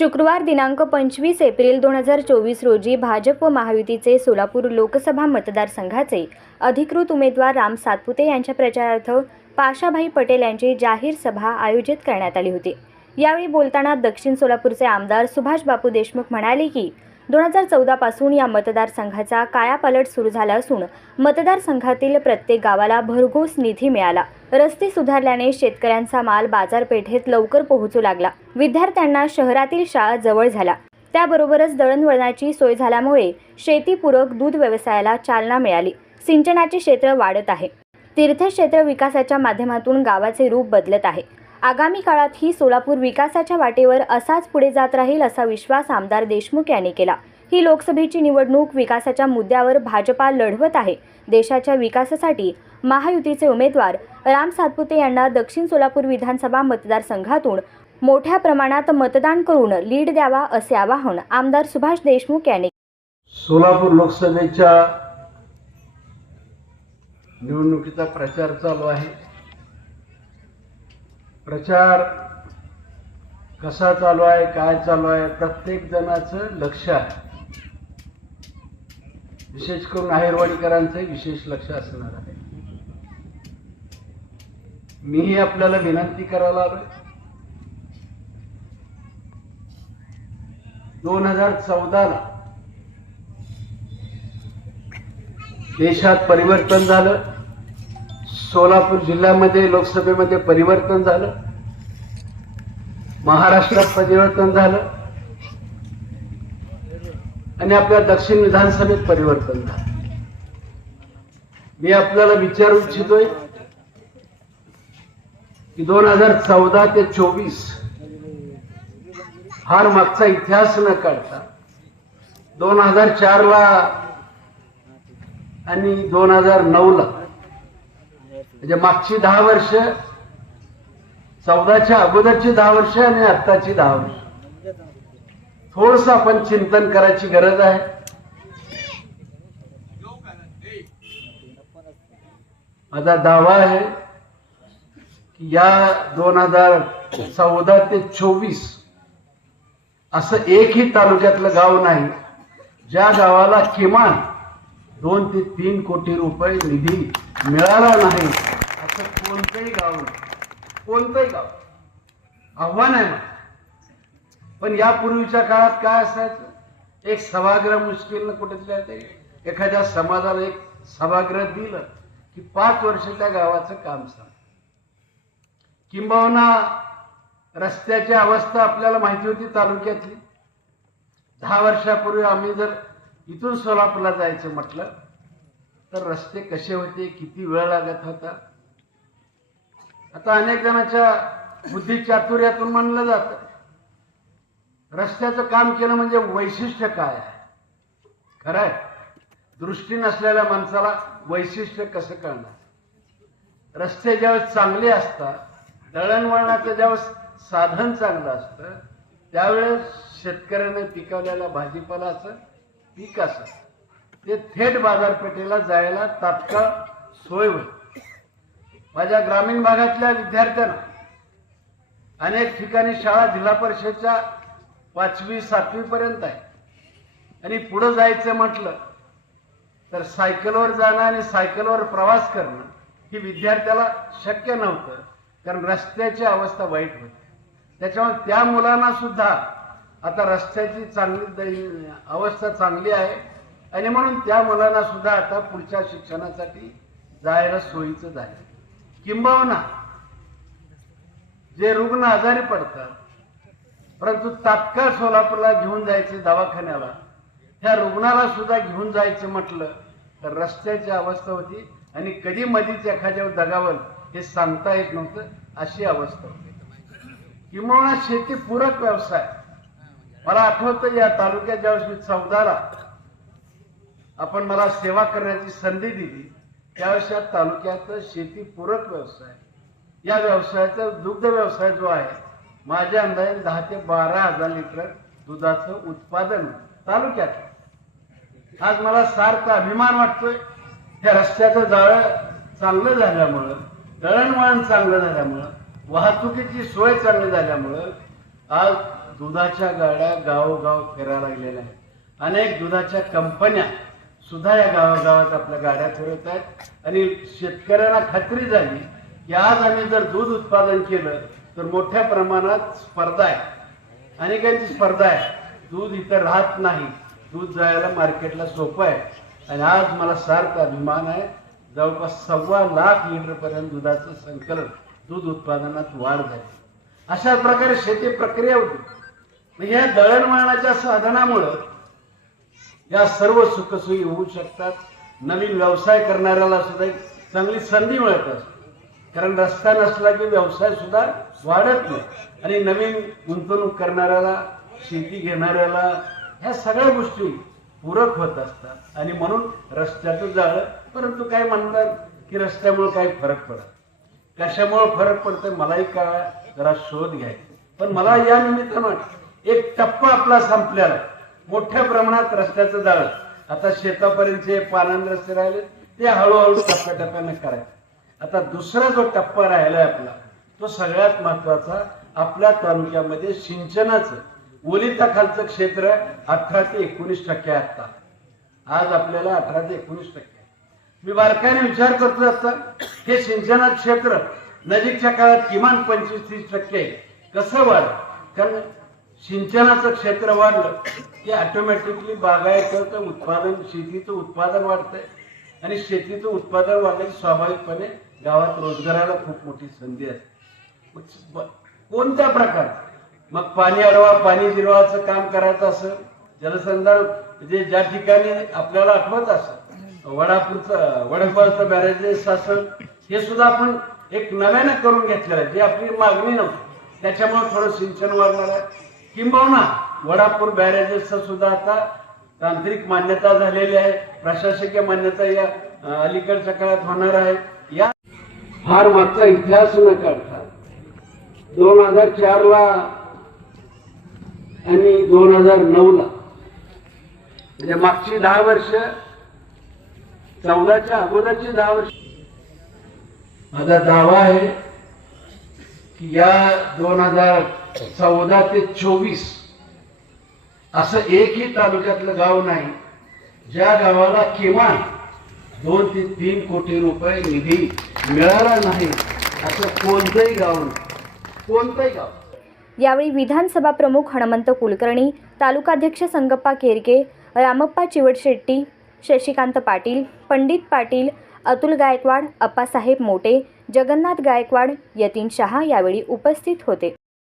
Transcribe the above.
शुक्रवार दिनांक 25 एप्रिल 2024 रोजी भाजप व महायुतीचे सोलापूर लोकसभा मतदारसंघाचे अधिकृत उमेदवार राम सातपुते यांच्या प्रचारार्थ पाशाभाई पटेल यांची जाहीर सभा आयोजित करण्यात आली होती। यावेळी बोलताना दक्षिण सोलापूरचे आमदार सुभाष बापू देशमुख म्हणाले की 2014 पासून या मतदारसंघाचा कायापालट सुरू झाला असून मतदारसंघातील प्रत्येक गावाला भरघोस निधी मिळाला। रस्ते सुधारल्याने शेतकऱ्यांचा माल बाजारपेठेत लवकर पोहोचू लागला। विद्यार्थ्यांना शहरातील शाळा जवळ झाल्या। त्याबरोबरच दळणवळणाची सोय झाल्यामुळे शेतीपूरक दूध व्यवसायाला चालना मिळाली। सिंचनाचे क्षेत्र वाढत आहे। तीर्थक्षेत्र विकासाच्या माध्यमातून गावाचे रूप बदलत आहे। आगामी काळात ही सोलापूर विकासाच्या वाटेवर असाच पुढे जात राहील असा विश्वास आमदार देशमुख यांनी केला। ही लोकसभेची निवडणूक विकासाच्या मुद्द्यावर भाजपा लढवत आहे। देशाच्या विकासासाठी महायुतीचे उमेदवार राम सातपुते यांना दक्षिण सोलापूर विधानसभा मतदारसंघातून मोठ्या प्रमाणात मतदान करून लीड द्यावा असे आवाहन आमदार सुभाष देशमुख यांनी सोलापूर लोकसभेच्या निवडणुकीचा प्रचार चालू आहे। प्रचार कसा चालू आहे, काय चालू आहे, प्रत्येक जणाचं लक्ष आहे। विशेष करून आहेरवाडीकरांचे विशेष लक्ष असणार आहे। मीही आपल्याला विनंती करायला आलोय, 2014ला देशात परिवर्तन झालं, सोलापूर जिल्ह्यामध्ये लोकसभेमध्ये परिवर्तन झालं, महाराष्ट्रात परिवर्तन झालं आणि आपल्या दक्षिण विधानसभेत परिवर्तन झालं। मी आपल्याला विचारू इच्छितोय की 2014 ते 24 फार मागचा इतिहास न काढता 2004ला आणि 2009ला म्हणजे मागची 10 वर्ष, 14च्या अगोदरची 10 वर्ष आणि आत्ताची 10 वर्ष थोडस आपण चिंतन करायची गरज आहे। माझा दावा आहे की या 2014 ते 24 असं एकही तालुक्यातलं गाव नाही ज्या गावाला किमान 2 ते 3 कोटी रुपये निधी मिळाला नाही असं कोणतंही गाव नाही। कोणतंही गाव आव्हान आहे। पण यापूर्वीच्या काळात काय असायचं, एक सभागृह मुश्किलनं कुठे एखाद्या समाजाला एक सभागृह दिलं की 5 वर्ष त्या गावाचं काम सांग। किंबहुना रस्त्याची अवस्था आपल्याला माहिती होती तालुक्यातली। 10 वर्षापूर्वी आम्ही जर इथून सोलापूरला जायचं म्हटलं तर रस्ते कसे होते, किती वेळ लागत होता। आता अनेक जणांच्या बुद्धी चातुर्यातून म्हणलं जातं रस्त्याचं काम केलं म्हणजे वैशिष्ट्य काय आहे। खरं आहे, दृष्टी नसलेल्या माणसाला वैशिष्ट्य कसं कळणार। रस्ते ज्यावेळेस चांगले असतात, दळणवळणाचं ज्यावेळेस साधन चांगलं असतं, त्यावेळेस शेतकऱ्याने पिकवलेला भाजीपालाचं पीक असं ते थेट बाजारपेठेला जायला तात्काळ सोय होईल। माझ्या ग्रामीण भागातल्या विद्यार्थ्यांना अनेक ठिकाणी शाळा जिल्हा परिषदच्या 5वी 7वी पर्यंत आहे आणि पुढे जायचं म्हटलं तर सायकलवर जाणं आणि सायकलवर प्रवास करणं ही विद्यार्थ्याला शक्य नव्हतं, कारण रस्त्याची अवस्था वाईट होती। त्याच्यामुळे त्या मुलांना सुद्धा आता रस्त्याची चांगली अवस्था चांगली आहे आणि म्हणून त्या मुलांना सुद्धा आता पुढच्या शिक्षणासाठी जायला सोयीचं झालं। किंबहुना जे रुग्ण आजारी पडतात परंतु तात्काळ सोलापूरला घेऊन जायचे दवाखान्याला, त्या रुग्णाला सुद्धा घेऊन जायचं म्हटलं तर रस्त्याची अवस्था होती आणि कधी मधीच एखाद्यावर दगावल हे सांगता येत नव्हतं, अशी अवस्था होती। किंबहुना शेतीपूरक व्यवसाय, मला आठवतं या तालुक्यात ज्यावेळेस मी 14ला आपण मला सेवा करण्याची संधी दिली त्यावेळेस या तालुक्यात शेतीपूरक व्यवसाय, या व्यवसायाचा दुग्ध व्यवसाय जो आहे माझ्या अंदाजे 10 ते 12 हजार लिटर दुधाचं उत्पादन तालुक्यात। आज मला सार्थ अभिमान वाटतोय त्या रस्त्याचं जाळं चांगलं झाल्यामुळं, दळणवळण चांगलं झाल्यामुळं, वाहतुकीची सोय चांगली झाल्यामुळं आज दुधाच्या गाड्या गावोगाव फिरायला लागलेल्या आहेत. अनेक दुधाच्या कंपन्या सुद्धा या गावागावात आपल्या गाड्या फिरवत आहेत आणि शेतकऱ्यांना खात्री झाली की आज आम्ही जर दूध उत्पादन केलं तर मोठ्या प्रमाणात स्पर्धा आहे, अनेकांची स्पर्धा आहे. दूध इथं राहत नाही, दूध जायला मार्केटला सोपं आहे. आणि आज मला सार्थ अभिमान आहे, जवळपास 1.25 लाख लिटरपर्यंत दुधाचं संकलन, दूध उत्पादनात वाढ झाली. अशा प्रकारे शेती प्रक्रिया होती. म्हणजे या दळणवळणाच्या साधनामुळं या सर्व सुखसोयी होऊ शकतात. नवीन व्यवसाय करणाऱ्याला सुद्धा एक चांगली संधी मिळत असते, कारण रस्ता नसला की व्यवसाय सुद्धा वाढत नाही. आणि नवीन गुंतवणूक करणाऱ्याला, शेती घेणाऱ्याला ह्या सगळ्या गोष्टी पूरक होत असतात. आणि म्हणून रस्त्याचं जाळं. परंतु काय म्हणतात की रस्त्यामुळे काही फरक पडत, कशामुळे फरक पडतं मलाही काय जरा शोध घ्यायचा. पण मला या निमित्तानं एक टप्पा आपला संपलेला आहे. मोठ्या प्रमाणात रस्त्याचं जाळं, आता शेतापर्यंतचे पानंद रस्ते राहिले ते हळूहळू टप्प्याटप्प्याने करायचं. आता दुसरा जो टप्पा राहिलाय आपला, तो सगळ्यात महत्वाचा. आपल्या तालुक्यामध्ये सिंचनाचं ओलिताखालचं क्षेत्र 18 ते 19% आहे. आता आज आपल्याला 18 ते 19%. मी बारकाईने विचार करतो आता हे सिंचनाचं क्षेत्र नजीकच्या काळात किमान 25-30% कसं वाढ. कारण सिंचनाचं क्षेत्र वाढलं की ऑटोमॅटिकली बागायतीचं उत्पादन, शेतीचं उत्पादन वाढतंय. आणि शेतीचं उत्पादन वाढलं की स्वाभाविकपणे गावात रोजगाराला खूप मोठी संधी असते. कोणत्या प्रकारचं मग पाणी अडवा, पाणी जिरवाचं काम करायचं असं, जलसंधारण म्हणजे ज्या ठिकाणी आपल्याला आठवत असं वडापावचं बॅरेजेस असेल, हे सुद्धा आपण एक नव्यानं करून घेतलेलं आहे, जी आपली मागणी नव्हती. त्याच्यामुळे थोडं सिंचन वाढणार आहे. किंबहुना वडापूर बॅरेजेसचं सुद्धा आता तांत्रिक मान्यता झालेली आहे, प्रशासकीय मान्यता या अलीकडच्या काळात होणार आहे. या फार मागचा इतिहास न काढता 2004 आणि 2009 म्हणजे मागची 10 वर्ष, 14च्या अगोदरची 10 वर्ष, माझा दावा आहे की या 2014 ते 24 असं एकही तालुक्यातलं गाव नाही ज्या गावाला किमान 2 ते 3 कोटी रुपये निधी मिळाला नाही, असं कोणतंही गाव नाही, कोणतंही गाव. यावेळी विधानसभा प्रमुख हनुमंत कुलकर्णी, तालुकाध्यक्ष संगप्पा केरके, रामप्पा चिवटशेट्टी, शशिकांत पाटील, पंडित पाटील, अतुल गायकवाड, अप्पासाहेब मोटे, जगन्नाथ गायकवाड, यतीन शहा यावेळी उपस्थित होते.